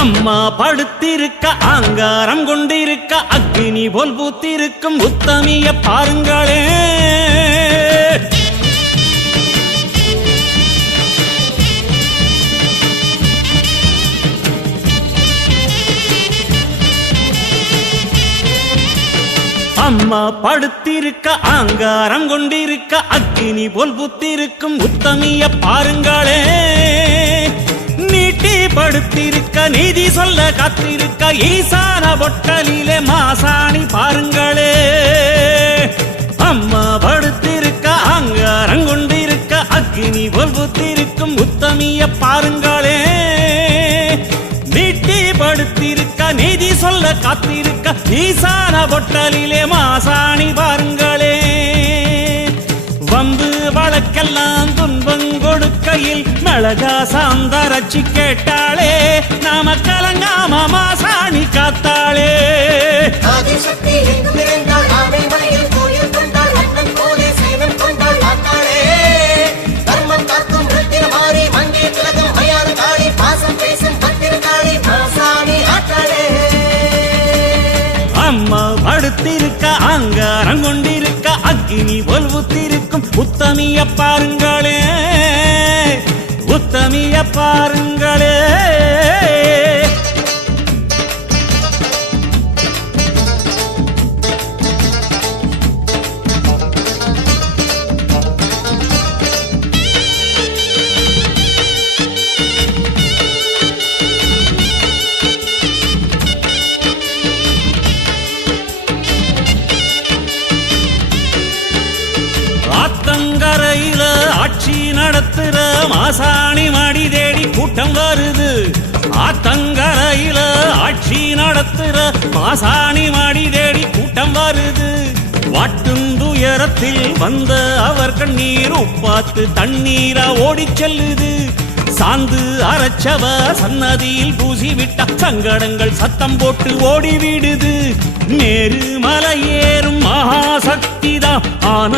அம்மா படுத்திருக்க ஆங்காரம் கொண்டிருக்க அக்னி போல் பூத்திருக்கும் உத்தமிய பாருங்களே. அம்மா படுத்திருக்க ஆங்காரம் கொண்டிருக்க அக்னி போல் பூத்திருக்கும் உத்தமிய பாருங்களே. நீட்டி படுத்திருக்க நீதி சொல்ல காத்திருக்க ஈசான பொட்டலிலே மாசாணி பாருங்களே. அம்மா படுத்திருக்க ஆங்காரம் கொண்டிருக்க அக்னி போல் பூத்திருக்கும் உத்தமிய பாருங்களே. நீட்டி படுத்திருக்க நீதி சொல்ல காத்திருக்க ஈசான பொட்டலிலே மாசாணி பாருங்களே. வம்பு வழக்கெல்லாம் துன்பம் கொடுக்கையில் மிளகா சாந்தரச்சி கேட்டாளே. நாம கலங்காம மாசாணி காத்தாளே. அம்மா படுத்திருக்க ஆங்காரம் கொண்டிருக்க அக்னி போல் புத்திருக்கும் உத்தமிய பாருங்களே. உத்தமிய பாருங்களே. ஆத்தங்கரையில ஆட்சி நடத்துற மாசாணி மடி தேடி கூட்டம் வருது. ஆத்தங்கரையில ஆட்சி நடத்துற மாசாணி மடி தேடி கூட்டம் வருது. வாட்டுந்துயரத்தில் வந்த அவர் கண்ணீர் உப்பாத்து தண்ணீரா ஓடி செல்லுது. சாந்து அரைச்சவ சன்னதியில் பூசி விட்ட சங்கடங்கள் சத்தம் போட்டு ஓடிவிடுது. மேரு மலை ஏறும் மகாசக்திதான் ஆன